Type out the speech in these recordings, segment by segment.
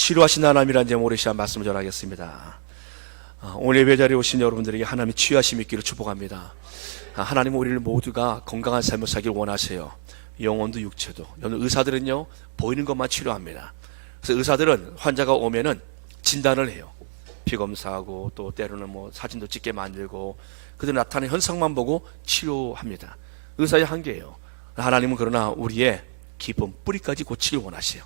치료하신 하나님이라는 제목으로 시간 말씀을 전하겠습니다. 오늘 예배 자리에 오신 여러분들에게 하나님의 치유하심이 있기를 축복합니다. 하나님은 우리를 모두가 건강한 삶을 살기를 원하세요. 영혼도 육체도. 여러분, 의사들은요 보이는 것만 치료합니다. 그래서 의사들은 환자가 오면은 진단을 해요. 피 검사하고 또 때로는 뭐 사진도 찍게 만들고 그들 나타나는 현상만 보고 치료합니다. 의사의 한계예요. 하나님은 그러나 우리의 깊은 뿌리까지 고치길 원하세요.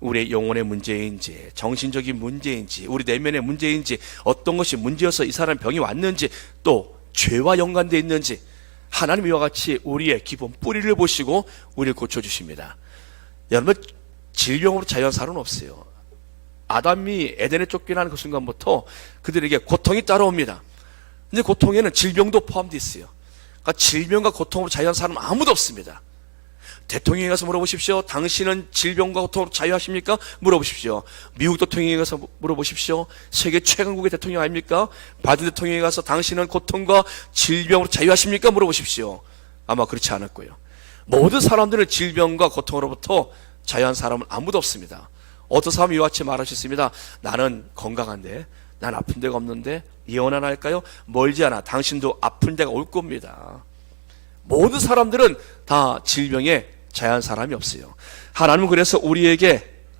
우리의 영혼의 문제인지, 정신적인 문제인지, 우리 내면의 문제인지, 어떤 것이 문제여서 이 사람 병이 왔는지, 또 죄와 연관되어 있는지 하나님 이와 같이 우리의 깊은 뿌리를 보시고 우리를 고쳐주십니다. 여러분, 질병으로 자유한 사람은 없어요. 아담이 에덴에 쫓겨나는 그 순간부터 그들에게 고통이 따라옵니다. 근데 고통에는 질병도 포함되어 있어요. 그러니까 질병과 고통으로 자유한 사람은 아무도 없습니다. 대통령에 가서 물어보십시오. 당신은 질병과 고통으로 자유하십니까? 물어보십시오. 미국 대통령에 가서 물어보십시오. 세계 최강국의 대통령 아닙니까? 바이든 대통령에 가서 당신은 고통과 질병으로 자유하십니까? 물어보십시오. 아마 그렇지 않을 거예요. 모든 사람들은 질병과 고통으로부터 자유한 사람은 아무도 없습니다. 어떤 사람이 이와 같이 말하셨습니다. 나는 건강한데, 난 아픈 데가 없는데 예언 하나 할까요? 멀지 않아 당신도 아픈 데가 올 겁니다. 모든 사람들은 다 질병에 자유한 사람이 없어요. 하나님은 그래서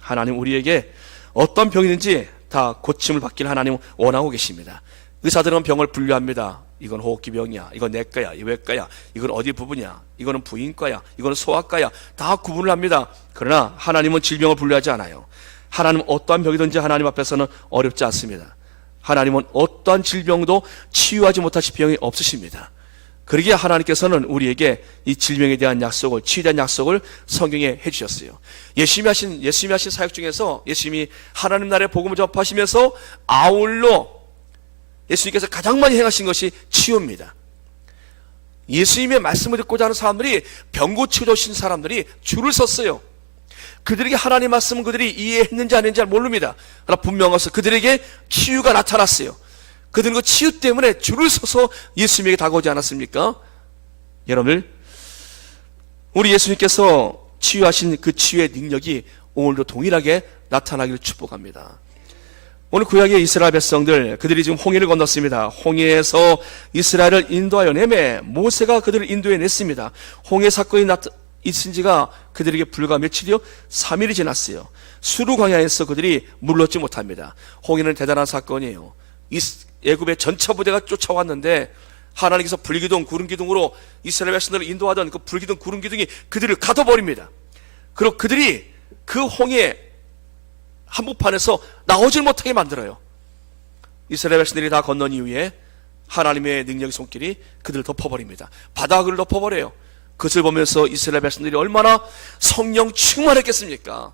하나님 우리에게 어떤 병이든지 다 고침을 받기를 하나님은 원하고 계십니다. 의사들은 병을 분류합니다. 이건 호흡기 병이야, 이건 내과야, 이건 외과야, 이건 어디 부분이야, 이거는 부인과야, 이거는 소아과야, 다 구분을 합니다. 그러나 하나님은 질병을 분류하지 않아요. 하나님은 어떠한 병이든지 하나님 앞에서는 어렵지 않습니다. 하나님은 어떠한 질병도 치유하지 못하실 병이 없으십니다. 그러기에 하나님께서는 우리에게 이 질병에 대한 약속을, 치유에 대한 약속을 성경에 해주셨어요. 예수님이 하신 사역 중에서 예수님이 하나님 나라의 복음을 접하시면서 아울러 예수님께서 가장 많이 행하신 것이 치유입니다. 예수님의 말씀을 듣고자 하는 사람들이, 병 고치고 오신 사람들이 줄을 섰어요. 그들에게 하나님의 말씀은 그들이 이해했는지 안 했는지 잘 모릅니다. 그러나 분명해서 그들에게 치유가 나타났어요. 그들은 그 치유 때문에 줄을 서서 예수님에게 다가오지 않았습니까? 여러분들, 우리 예수님께서 치유하신 그 치유의 능력이 오늘도 동일하게 나타나기를 축복합니다. 오늘 구약의 이스라엘 백성들, 그들이 지금 홍해를 건넜습니다. 홍해에서 이스라엘을 인도하여 내매 모세가 그들을 인도해냈습니다. 홍해 사건이 있은 지가 그들에게 불과 며칠이요? 3일이 지났어요. 수루 광야에서 그들이 물을 얻지 못합니다. 홍해는 대단한 사건이에요. 애굽의 전차 부대가 쫓아왔는데 하나님께서 불기둥, 구름기둥으로 이스라엘 백성들을 인도하던 그 불기둥, 구름기둥이 그들을 가둬버립니다. 그리고 그들이 그 홍해 한복판에서 나오질 못하게 만들어요. 이스라엘 백성들이 다 건넌 이후에 하나님의 능력의 손길이 그들을 덮어버립니다. 바닥을 덮어버려요. 그것을 보면서 이스라엘 백성들이 얼마나 성령 충만했겠습니까?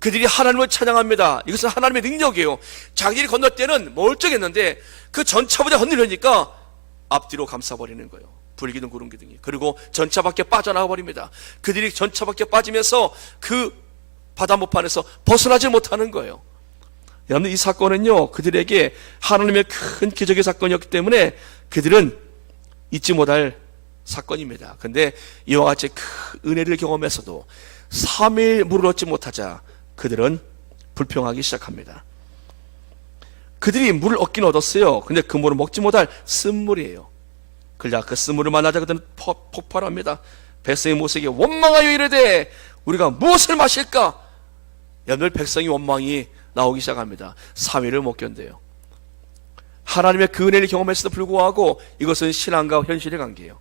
그들이 하나님을 찬양합니다. 이것은 하나님의 능력이에요. 자기들이 건널 때는 멀쩡했는데 그 전차부대 흔들리니까 앞뒤로 감싸버리는 거예요. 불기둥, 구름기둥이. 그리고 전차 밖에 빠져나가 버립니다. 그들이 전차 밖에 빠지면서 그 바다못판에서 벗어나지 못하는 거예요. 여러분, 이 사건은요, 그들에게 하나님의 큰 기적의 사건이었기 때문에 그들은 잊지 못할 사건입니다. 근데 이와 같이 큰 은혜를 경험해서도 3일 물을 얻지 못하자 그들은 불평하기 시작합니다. 그들이 물을 얻긴 얻었어요. 근데 그 물을 먹지 못할 쓴물이에요. 그러자 그 쓴물을 만나자 그들은 폭발합니다. 백성이 모세에게 원망하여 이르되 우리가 무엇을 마실까? 여러분, 백성이 원망이 나오기 시작합니다. 3일을 못 견뎌요. 하나님의 그 은혜를 경험했음에도 불구하고 이것은 신앙과 현실의 관계예요.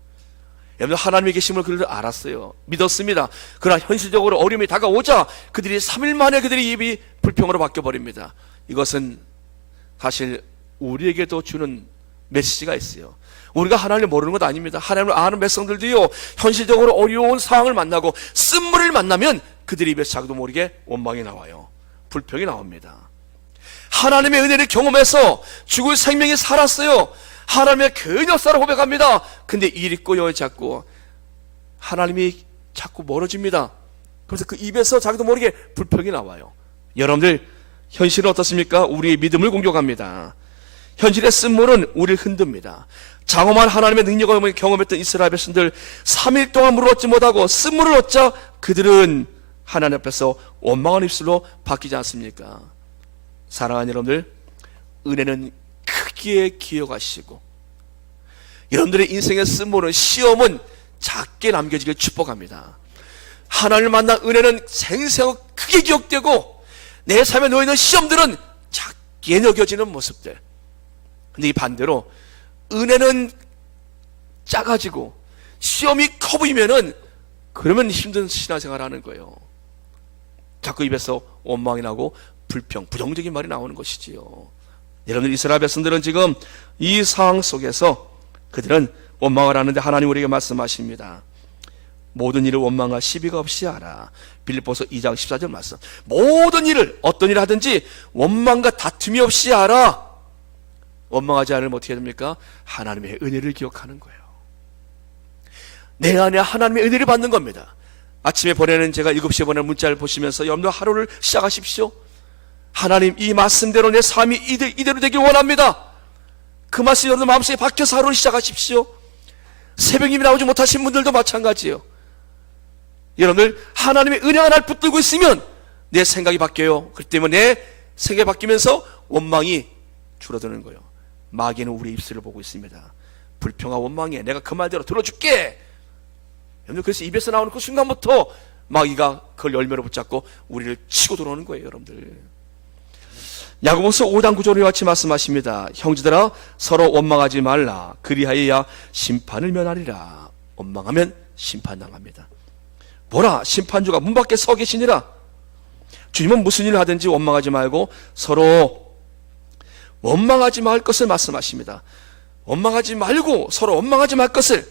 여러분, 하나님의 계심을 그들도 알았어요. 믿었습니다. 그러나 현실적으로 어려움이 다가오자 그들이 3일 만에 그들의 입이 불평으로 바뀌어버립니다. 이것은 사실 우리에게도 주는 메시지가 있어요. 우리가 하나님을 모르는 것 아닙니다. 하나님을 아는 백성들도요, 현실적으로 어려운 상황을 만나고 쓴물을 만나면 그들의 입에서 자기도 모르게 원망이 나와요. 불평이 나옵니다. 하나님의 은혜를 경험해서 죽을 생명이 살았어요. 하나님의 그 역사를 고백합니다. 근데 일 있고 여기 자꾸 하나님이 자꾸 멀어집니다. 그래서 그 입에서 자기도 모르게 불평이 나와요. 여러분들, 현실은 어떻습니까? 우리의 믿음을 공격합니다. 현실의 쓴물은 우리를 흔듭니다. 장엄한 하나님의 능력을 경험했던 이스라엘 백성들 3일 동안 물을 얻지 못하고 쓴물을 얻자 그들은 하나님 앞에서 원망한 입술로 바뀌지 않습니까? 사랑하는 여러분들, 은혜는 크게 기억하시고 여러분들의 인생의 쓴모는 시험은 작게 남겨지길 축복합니다. 하나님을 만난 은혜는 생생하고 크게 기억되고 내 삶에 놓여있는 시험들은 작게 여겨지는 모습들. 근데 이 반대로 은혜는 작아지고 시험이 커 보이면은 그러면 힘든 신앙생활을 하는 거예요. 자꾸 입에서 원망이 나고 불평, 부정적인 말이 나오는 것이지요. 여러분들, 이스라엘 백성들은 지금 이 상황 속에서 그들은 원망을 하는데 하나님 우리에게 말씀하십니다. 모든 일을 원망과 시비가 없이 하라. 빌립보서 2장 14절 말씀. 모든 일을, 어떤 일을 하든지 원망과 다툼이 없이 하라. 원망하지 않으면 어떻게 됩니까? 하나님의 은혜를 기억하는 거예요. 내 안에 하나님의 은혜를 받는 겁니다. 아침에 보내는, 제가 7시에 보내는 문자를 보시면서 여러분들 하루를 시작하십시오. 하나님, 이 말씀대로 내 삶이 이대로 되길 원합니다. 그 말씀이 여러분 마음속에 박혀서 하루를 시작하십시오. 새벽 예배 나오지 못하신 분들도 마찬가지예요. 여러분들, 하나님의 은혜가 날 붙들고 있으면 내 생각이 바뀌어요. 그렇기 때문에 내 생각이 바뀌면서 원망이 줄어드는 거예요. 마귀는 우리의 입술을 보고 있습니다. 불평과 원망해. 내가 그 말대로 들어줄게. 여러분들, 그래서 입에서 나오는 그 순간부터 마귀가 그걸 열매로 붙잡고 우리를 치고 들어오는 거예요. 여러분들, 야고보서 5장 9절에 같이 말씀하십니다. 형제들아, 서로 원망하지 말라. 그리하여야 심판을 면하리라. 원망하면 심판당합니다. 보라, 심판주가 문 밖에 서 계시니라. 주님은 무슨 일을 하든지 원망하지 말고 서로 원망하지 말 것을 말씀하십니다. 원망하지 말고 서로 원망하지 말 것을,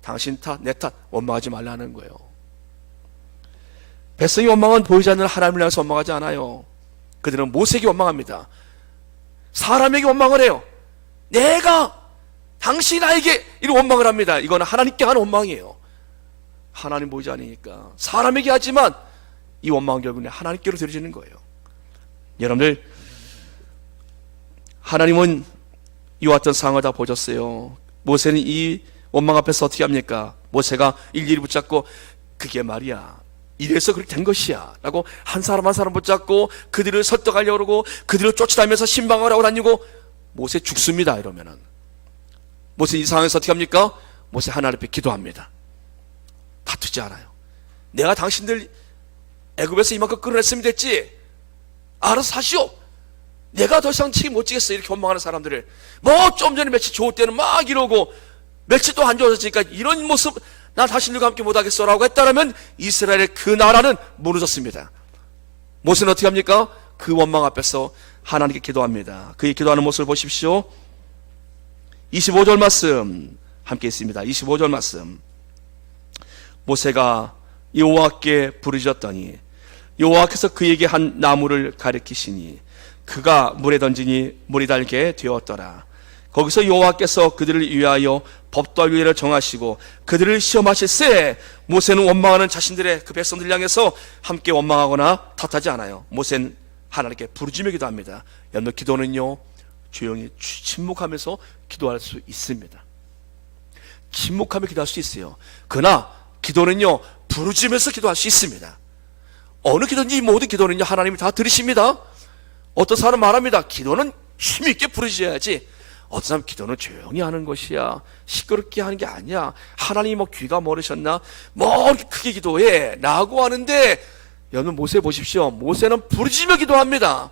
당신 탓, 내 탓, 원망하지 말라는 거예요. 백성이 원망은 보이지 않는 하나님을 향해서 원망하지 않아요. 그들은 모세에게 원망합니다. 사람에게 원망을 해요. 내가, 당신이 나에게 이런 원망을 합니다. 이거는 하나님께 하는 원망이에요. 하나님 보이지 않으니까 사람에게 하지만 이 원망은 결국은 하나님께로 들어지는 거예요. 여러분들, 하나님은 이와 같은 상황을 다 보셨어요. 모세는 이 원망 앞에서 어떻게 합니까? 모세가 일일이 붙잡고, 그게 말이야, 이래서 그렇게 된 것이야 라고 한 사람 한 사람 붙잡고 그들을 설득하려고 그러고 그들을 쫓아다니면서 신방을 하고 다니고, 모세 죽습니다. 이러면은 모세 이 상황에서 어떻게 합니까? 모세 하나님 앞에 기도합니다. 다투지 않아요. 내가 당신들 애굽에서 이만큼 끌어냈으면 됐지, 알아서 하시오. 내가 더 이상 책임 못 지겠어. 이렇게 원망하는 사람들을, 뭐 좀 전에 며칠 좋을 때는 막 이러고 며칠 또 안 좋아졌으니까 이런 모습 나 당신들과 함께 못하겠어 라고 했다라면 이스라엘의 그 나라는 무너졌습니다. 모세는 어떻게 합니까? 그 원망 앞에서 하나님께 기도합니다. 그의 기도하는 모습을 보십시오. 25절 말씀 함께 있습니다. 25절 말씀. 모세가 여호와께 부르짖었더니 여호와께서 그에게 한 나무를 가리키시니 그가 물에 던지니 물이 달게 되었더라. 거기서 여호와께서 그들을 위하여 법도와 규례를 정하시고 그들을 시험하실세. 모세는 원망하는 자신들의 그 백성들 향해서 함께 원망하거나 탓하지 않아요. 모세는 하나님께 부르짖으며 기도합니다. 여러분, 기도는요, 조용히 침묵하면서 기도할 수 있습니다. 침묵하며 기도할 수 있어요. 그러나 기도는요, 부르짖으면서 기도할 수 있습니다. 어느 기도인지 모든 기도는요, 하나님이 다 들으십니다. 어떤 사람은 말합니다. 기도는 힘있게 부르짖어야지. 어떤 사람 기도는 조용히 하는 것이야, 시끄럽게 하는 게 아니야, 하나님이 뭐 귀가 멀으셨나, 뭐 이렇게 크게 기도해 라고 하는데, 여러분 모세 보십시오. 모세는 부르짖으며 기도합니다.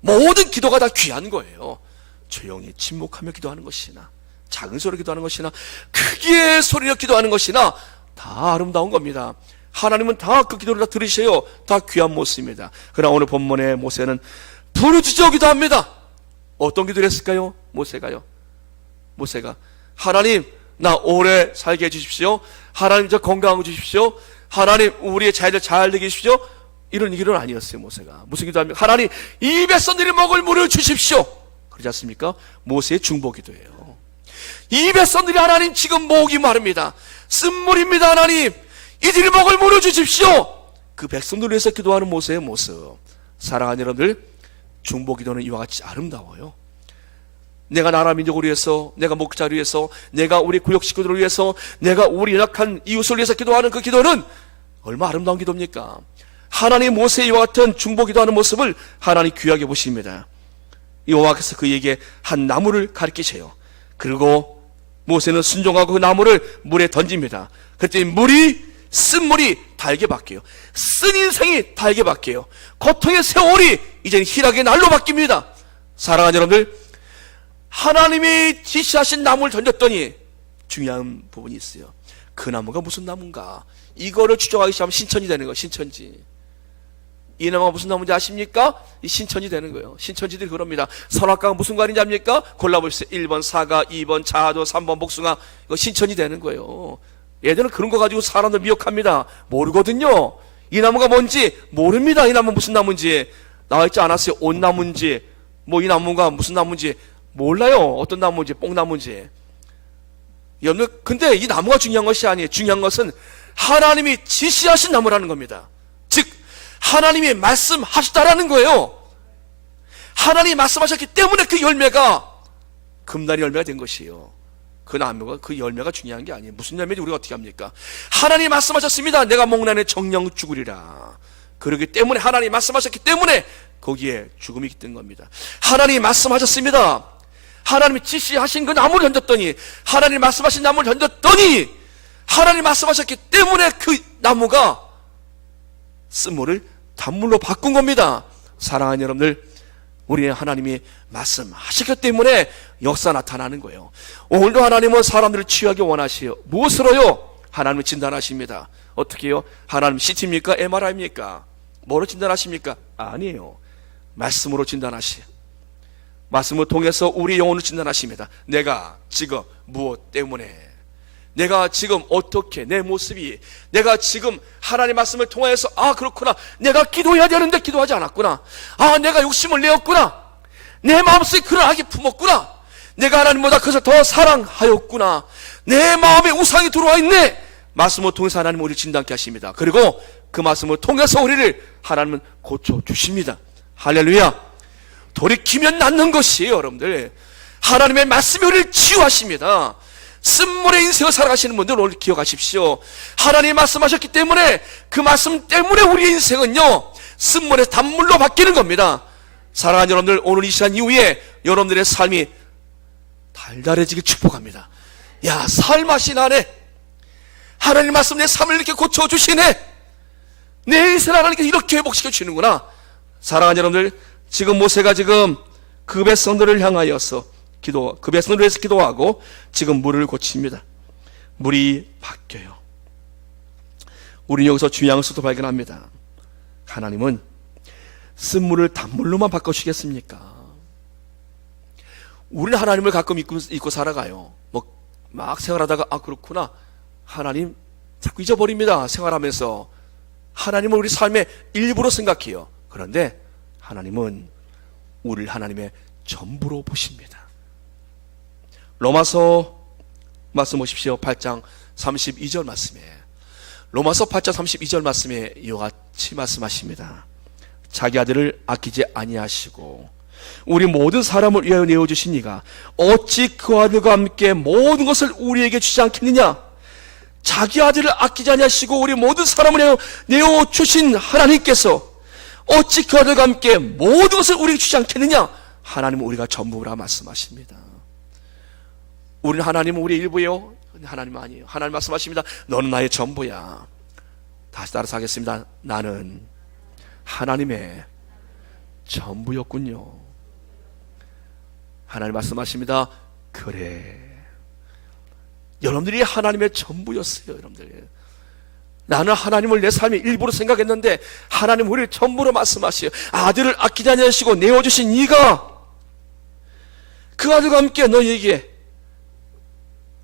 모든 기도가 다 귀한 거예요. 조용히 침묵하며 기도하는 것이나 작은 소리로 기도하는 것이나 크게 소리로 기도하는 것이나 다 아름다운 겁니다. 하나님은 다 그 기도를 다 들으셔요. 다 귀한 모습입니다. 그러나 오늘 본문에 모세는 부르짖어 기도합니다. 어떤 기도를 했을까요? 모세가 하나님, 나 오래 살게 해주십시오. 하나님, 저 건강하게 해주십시오. 하나님, 우리의 자녀들 잘 되게 해주십시오. 이런 기도는 아니었어요. 모세가 무슨 기도합니까? 하나님, 이 백성들이 먹을 물을 주십시오. 그러지 않습니까? 모세의 중보기도예요. 이 백성들이 하나님 지금 목이 마릅니다. 쓴물입니다. 하나님, 이들이 먹을 물을 주십시오. 그 백성들을 위해서 기도하는 모세의 모습. 사랑하는 여러분들, 중보기도는 이와 같이 아름다워요. 내가 나라 민족을 위해서, 내가 목자를 위해서, 내가 우리 구역 식구들을 위해서, 내가 우리 연약한 이웃을 위해서 기도하는 그 기도는 얼마나 아름다운 기도입니까? 하나님 모세의 이와 같은 중보기도하는 모습을 하나님 귀하게 보십니다. 여호와께서 그에게 한 나무를 가르치세요. 그리고 모세는 순종하고 그 나무를 물에 던집니다. 그랬더니 쓴 물이 달게 바뀌어요. 쓴 인생이 달게 바뀌어요. 고통의 세월이 이제는 희락의 날로 바뀝니다. 사랑하는 여러분들, 하나님이 지시하신 나무를 던졌더니 중요한 부분이 있어요. 그 나무가 무슨 나무인가? 이거를 추적하기 시작하면 신천지 되는 거예요. 신천지. 이 나무가 무슨 나무인지 아십니까? 이 신천지 되는 거예요. 신천지들이 그럽니다. 선악과가 무슨 과일인지 압니까? 골라보세요. 1번 사과, 2번 자도, 3번 복숭아. 이거 신천지 되는 거예요. 얘들은 그런 거 가지고 사람들 미혹합니다. 모르거든요. 이 나무가 뭔지 모릅니다. 이 나무 무슨 나무인지. 나와있지 않았어요. 온나무인지 뭐 이 나무가 무슨 나무인지 몰라요. 어떤 나무인지, 뽕나무인지. 여러분, 근데 이 나무가 중요한 것이 아니에요. 중요한 것은 하나님이 지시하신 나무라는 겁니다. 즉 하나님이 말씀하셨다라는 거예요. 하나님이 말씀하셨기 때문에 그 열매가 금나리 열매가 된 것이에요. 그 나무가, 그 열매가 중요한 게 아니에요. 무슨 열매인지 우리가 어떻게 합니까? 하나님이 말씀하셨습니다. 내가 목란에 정령 죽으리라. 그러기 때문에, 하나님이 말씀하셨기 때문에 거기에 죽음이 깃든 겁니다. 하나님이 말씀하셨습니다. 하나님이 지시하신 그 나무를 던졌더니, 하나님이 말씀하신 나무를 던졌더니, 하나님이 말씀하셨기 때문에 그 나무가 쓴물을 단물로 바꾼 겁니다. 사랑하는 여러분들, 우리 하나님이 말씀하셨기 때문에 역사 나타나는 거예요. 오늘도 하나님은 사람들을 치유하기 원하시요. 무엇으로요? 하나님은 진단하십니다. 어떻게 해요? 하나님 CT입니까? MRI입니까? 뭐로 진단하십니까? 아니에요. 말씀으로 진단하시요. 말씀을 통해서 우리 영혼을 진단하십니다. 내가 지금 무엇 때문에, 내가 지금 어떻게, 내 모습이, 내가 지금 하나님 말씀을 통해서, 아 그렇구나, 내가 기도해야 되는데 기도하지 않았구나, 아 내가 욕심을 내었구나, 내 마음속에 그런 악이 품었구나, 내가 하나님보다 그것을 더 사랑하였구나, 내 마음에 우상이 들어와 있네. 말씀을 통해서 하나님은 우리를 진단케 하십니다. 그리고 그 말씀을 통해서 우리를 하나님은 고쳐주십니다. 할렐루야. 돌이키면 낫는 것이에요. 여러분들, 하나님의 말씀이 우리를 치유하십니다. 쓴물의 인생을 살아가시는 분들 오늘 기억하십시오. 하나님이 말씀하셨기 때문에, 그 말씀 때문에 우리의 인생은요 쓴물에서 단물로 바뀌는 겁니다. 사랑하는 여러분들, 오늘 이 시간 이후에 여러분들의 삶이 달달해지길 축복합니다. 야, 살맛이 나네. 하나님 말씀 내 삶을 이렇게 고쳐주시네. 내 인생을 하나님께서 이렇게 회복시켜 주시는구나. 사랑하는 여러분들, 지금 모세가 지금 그 백성들을 향하여서 그 백성들을 위해서 기도하고 지금 물을 고칩니다. 물이 바뀌어요. 우리는 여기서 중요한 것을 또 발견합니다. 하나님은 쓴물을 단물로만 바꿔주시겠습니까? 우리는 하나님을 가끔 잊고 살아가요. 막 생활하다가, 아 그렇구나, 하나님 자꾸 잊어버립니다. 생활하면서 하나님을 우리 삶의 일부로 생각해요. 그런데 하나님은 우리를 하나님의 전부로 보십니다. 로마서 말씀 보십시오. 8장 32절 말씀에, 로마서 8장 32절 말씀에 이와 같이 말씀하십니다. 자기 아들을 아끼지 아니하시고 우리 모든 사람을 위하여 내어주신 이가 어찌 그 아들과 함께 모든 것을 우리에게 주지 않겠느냐. 자기 아들을 아끼지 아니하시고 우리 모든 사람을 내어주신 하나님께서 어찌 그 아들과 함께 모든 것을 우리에게 주지 않겠느냐. 하나님은 우리가 전부라 말씀하십니다. 우리는 하나님은 우리의 일부예요. 하나님은 아니에요. 하나님 말씀하십니다. 너는 나의 전부야. 다시 따라서 하겠습니다. 나는 하나님의 전부였군요. 하나님 말씀하십니다. 그래, 여러분들이 하나님의 전부였어요. 여러분들, 나는 하나님을 내 삶의 일부로 생각했는데 하나님 우리를 전부로 말씀하시요. 아들을 아끼지 아니하시고 내어주신 이가 그 아들과 함께 너희에게,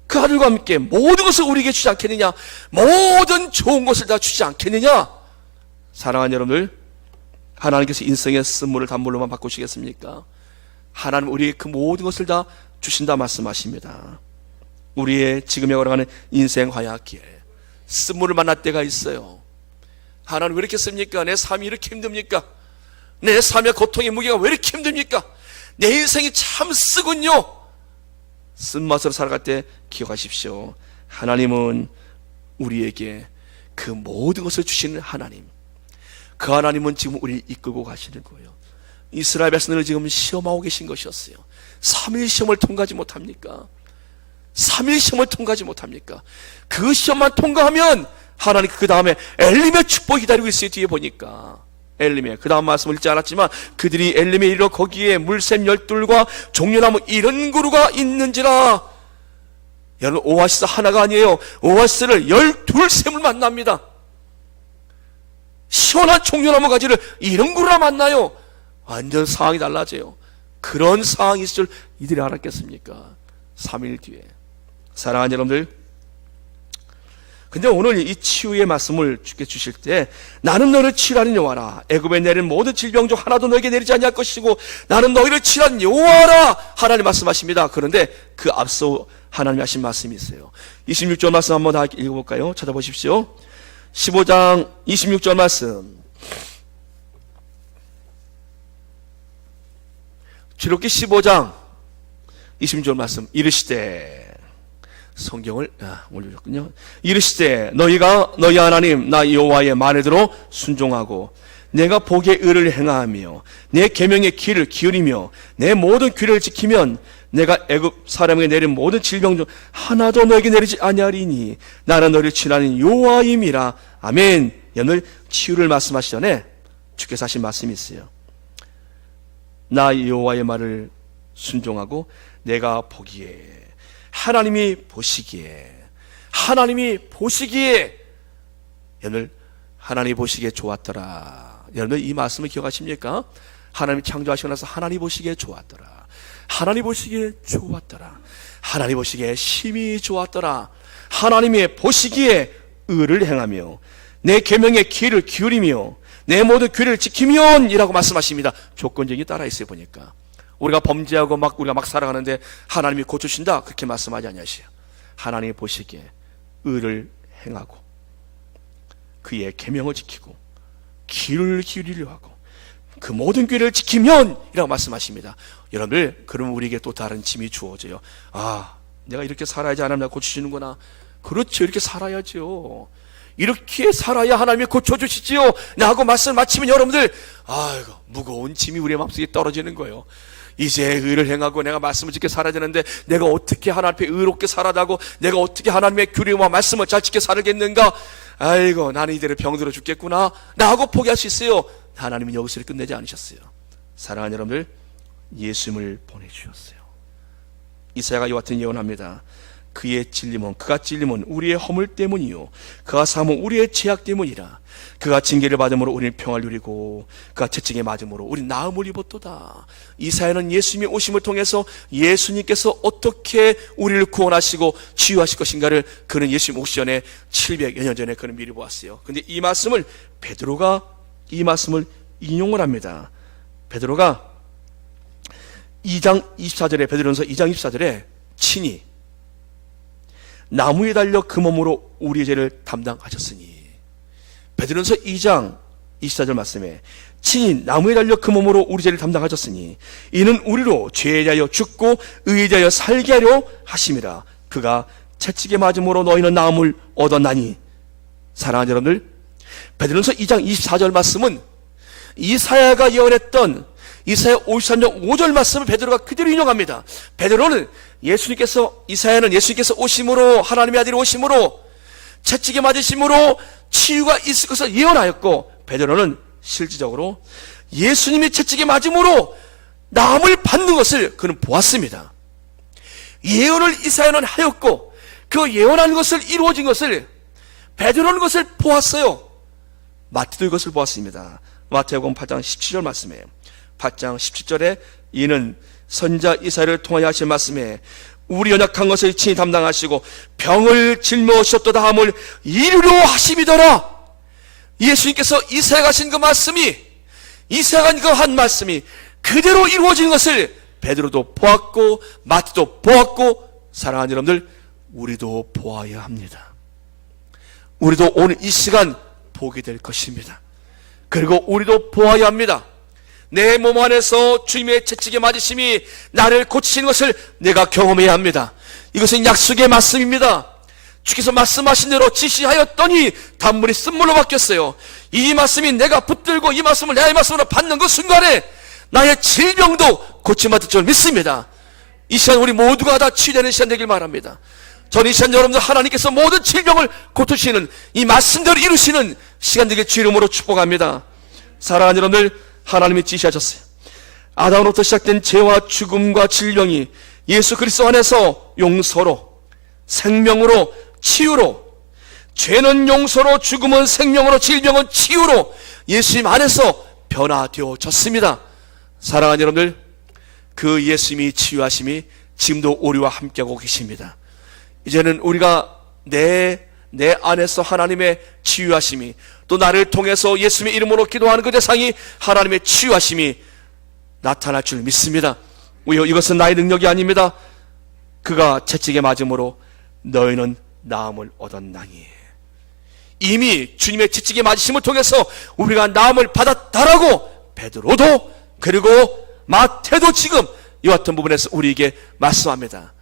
그 아들과 함께 모든 것을 우리에게 주지 않겠느냐. 모든 좋은 것을 다 주지 않겠느냐. 사랑하는 여러분들, 하나님께서 인생의 쓴물을 단물로만 바꾸시겠습니까? 하나님 우리에게 그 모든 것을 다 주신다 말씀하십니다. 우리의 지금에 걸어가는 인생 화약기에 쓴물을 만날 때가 있어요. 하나님 왜 이렇게 씁니까? 내 삶이 이렇게 힘듭니까? 내 삶의 고통의 무게가 왜 이렇게 힘듭니까? 내 인생이 참 쓰군요. 쓴맛으로 살아갈 때 기억하십시오. 하나님은 우리에게 그 모든 것을 주시는 하나님, 그 하나님은 지금 우리를 이끌고 가시는 거예요. 이스라엘 백성들을 지금 시험하고 계신 것이었어요. 3일 시험을 통과하지 못합니까? 3일 시험을 통과하지 못합니까? 그 시험만 통과하면 하나님 그 다음에 엘림의 축복이 기다리고 있어요. 뒤에 보니까 엘림의 그 다음 말씀을 읽지 않았지만 그들이 엘림에 이르러 거기에 물샘 12과 종려나무 70그루가 있는지라. 여러분, 오아시스 하나가 아니에요. 오아시스를 12샘을 만납니다. 시원한 종려나무 가지를 70그루나 만나요. 완전 상황이 달라져요. 그런 상황이 있을 줄 이들이 알았겠습니까? 3일 뒤에. 사랑하는 여러분들, 근데 오늘 이 치유의 말씀을 주께 주실 때 나는 너를 치유하는 여호와라. 애굽에 내린 모든 질병 중 하나도 너에게 내리지 아니할 것이고 나는 너희를 치유하는 여호와라. 하나님 말씀하십니다. 그런데 그 앞서 하나님이 하신 말씀이 있어요. 26절 말씀 한번 다 읽어볼까요? 찾아보십시오. 15장 26절 말씀. 출애굽기 15장 26절 말씀. 이르시되, 성경을 올려줬군요. 이르시되 너희가 너희 하나님 나 여호와의 말에 들어 순종하고 내가 복의 의를 행하며 내 계명의 귀를 기울이며 내 모든 규례를 지키면 내가 애굽 사람에게 내린 모든 질병 중 하나도 너에게 내리지 아니하리니 나는 너를 치유하는 여호와임이라. 아멘. 오늘 치유를 말씀하시기 전에 주께서 하신 말씀이 있어요. 나 여호와의 말을 순종하고 내가 보기에, 하나님이 보시기에, 하나님이 보시기에, 여러분 하나님이 보시기에 좋았더라. 여러분 이 말씀을 기억하십니까? 하나님이 창조하시고 나서 하나님이 보시기에 좋았더라. 하나님이 보시기에 좋았더라. 하나님이 보시기에 심히 좋았더라. 하나님이 보시기에 의를 행하며 내 계명의 귀를 기울이며 내 모든 규례를 지키면 이라고 말씀하십니다. 조건적이 따라 있어요. 보니까 우리가 범죄하고 우리가 막 살아가는데 하나님이 고쳐주신다 그렇게 말씀하지 않으시요. 하나님이 보시기에 의를 행하고 그의 계명을 지키고 귀를 기울이려 하고 그 모든 규례를 지키면 이라고 말씀하십니다. 여러분들, 그러면 우리에게 또 다른 짐이 주어져요. 아, 내가 이렇게 살아야지 하나님 나 고쳐주시는구나. 그렇죠. 이렇게 살아야죠. 이렇게 살아야 하나님이 고쳐주시지요. 하고 말씀 마치면 여러분들, 아이고, 무거운 짐이 우리의 마음속에 떨어지는 거예요. 이제 의를 행하고 내가 말씀을 지켜 살아야 되는데 내가 어떻게 하나님 앞에 의롭게 살아가고 내가 어떻게 하나님의 규례와 말씀을 잘 지켜 살겠는가. 아이고, 나는 이대로 병들어 죽겠구나 하고 포기할 수 있어요. 하나님은 여기서 끝내지 않으셨어요. 사랑하는 여러분들, 예수님을 보내주셨어요. 이사야가 이와 같은 예언합니다. 그가 찔림은 우리의 허물 때문이요 그가 사함은 우리의 죄악 때문이라. 그가 징계를 받음으로 우리는 평화를 누리고 그가 채찍에 맞음으로 우리는 나음을 입었도다. 이사야는 예수님의 오심을 통해서 예수님께서 어떻게 우리를 구원하시고 치유하실 것인가를 그는 예수님 오시 전에 700여 년 전에 그는 미리 보았어요. 그런데 이 말씀을 베드로가 이 말씀을 인용을 합니다. 베드로가 2장 24절에 베드로전서 2장 24절에 친히 나무에 달려 그 몸으로 우리의 죄를 담당하셨으니, 베드로전서 2장 24절 말씀에 친히 나무에 달려 그 몸으로 우리 죄를 담당하셨으니 이는 우리로 죄에 대하여 죽고 의에 대하여 살게 하려 하심이라. 그가 채찍에 맞음으로 너희는 나음을 얻었나니. 사랑하는 여러분들, 베드로전서 2장 24절 말씀은 이사야가 예언했던 이사야 53장 5절 말씀을 베드로가 그대로 인용합니다. 베드로는 이사야는 예수님께서 오심으로, 하나님의 아들이 오심으로, 채찍에 맞으심으로 치유가 있을 것을 예언하였고, 베드로는 실질적으로 예수님이 채찍에 맞음으로 나음을 받는 것을 그는 보았습니다. 예언을 이사야는 하였고 그 예언한 것을 이루어진 것을 베드로는 것을 보았어요. 마태도 이것을 보았습니다. 마태복음 8장 17절 말씀에 8장 17절에 이는 선자 이사야를 통하여 하신 말씀에 우리 연약한 것을 친히 담당하시고 병을 짊어지셨도다 함을 이루려 하심이더라. 예수님께서 이사야가 하신 그 말씀이, 이사야가 그 한 말씀이 그대로 이루어진 것을 베드로도 보았고 마태도 보았고, 사랑하는 여러분들, 우리도 보아야 합니다. 우리도 오늘 이 시간 보게 될 것입니다. 그리고 우리도 보아야 합니다. 내 몸 안에서 주님의 채찍에 맞으심이 나를 고치시는 것을 내가 경험해야 합니다. 이것은 약속의 말씀입니다. 주께서 말씀하신 대로 지시하였더니 단물이 쓴물로 바뀌었어요. 이 말씀이 내가 붙들고 이 말씀을 내 말씀으로 받는 그 순간에 나의 질병도 고침받을 줄 믿습니다. 이 시간 우리 모두가 다 치유되는 시간 되길 바랍니다. 저는 이 시간 여러분들 하나님께서 모든 질병을 고치시는 이 말씀대로 이루시는 시간 되길 주 이름으로 축복합니다. 사랑하는 여러분들, 하나님이 지시하셨어요. 아담으로부터 시작된 죄와 죽음과 질병이 예수 그리스도 안에서 용서로, 생명으로, 치유로, 죄는 용서로, 죽음은 생명으로, 질병은 치유로 예수님 안에서 변화되어졌습니다. 사랑하는 여러분들, 그 예수님이 치유하심이 지금도 우리와 함께하고 계십니다. 이제는 우리가 내 안에서 하나님의 치유하심이, 또 나를 통해서 예수님의 이름으로 기도하는 그 대상이 하나님의 치유하심이 나타날 줄 믿습니다. 이것은 나의 능력이 아닙니다. 그가 채찍에 맞음으로 너희는 나음을 얻었나니. 이미 주님의 채찍에 맞으심을 통해서 우리가 나음을 받았다라고 베드로도, 그리고 마태도 지금 이와 같은 부분에서 우리에게 말씀합니다.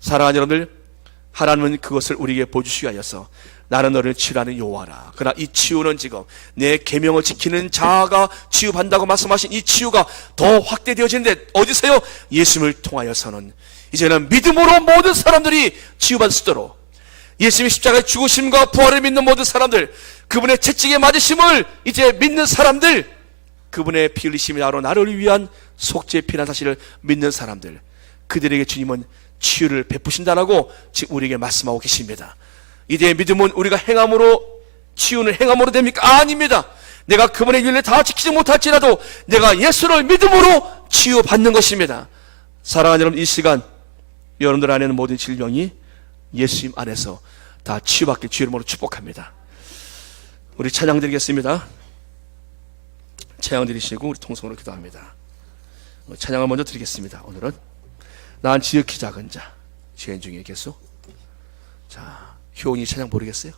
사랑하는 여러분들, 하나님은 그것을 우리에게 보여주시기 위하여서 나는 너를 치유하는 여호와라. 그러나 이 치유는 지금 내 계명을 지키는 자가 치유받는다고 말씀하신 이 치유가 더 확대되어지는데 어디서요? 예수님을 통하여서는 이제는 믿음으로 모든 사람들이 치유받을 수 있도록, 예수님의 십자가의 죽으심과 부활을 믿는 모든 사람들, 그분의 채찍에 맞으심을 이제 믿는 사람들, 그분의 피 흘리심이 나를 위한 속죄의 피라는 사실을 믿는 사람들, 그들에게 주님은 치유를 베푸신다라고 지금 우리에게 말씀하고 계십니다. 이제 믿음은 우리가 행함으로, 치유는 행함으로 됩니까? 아닙니다. 내가 그분의 윤리를 다 지키지 못할지라도 내가 예수를 믿음으로 치유받는 것입니다. 사랑하는 여러분, 이 시간 여러분들 안에는 모든 질병이 예수님 안에서 다 치유받길 주 이름으로 축복합니다. 우리 찬양 드리겠습니다. 찬양 드리시고 우리 통성으로 기도합니다. 찬양을 먼저 드리겠습니다. 오늘은 난 지극히 작은 자, 죄인 중에 계수. 자, 효은이 찬양 모르겠어요?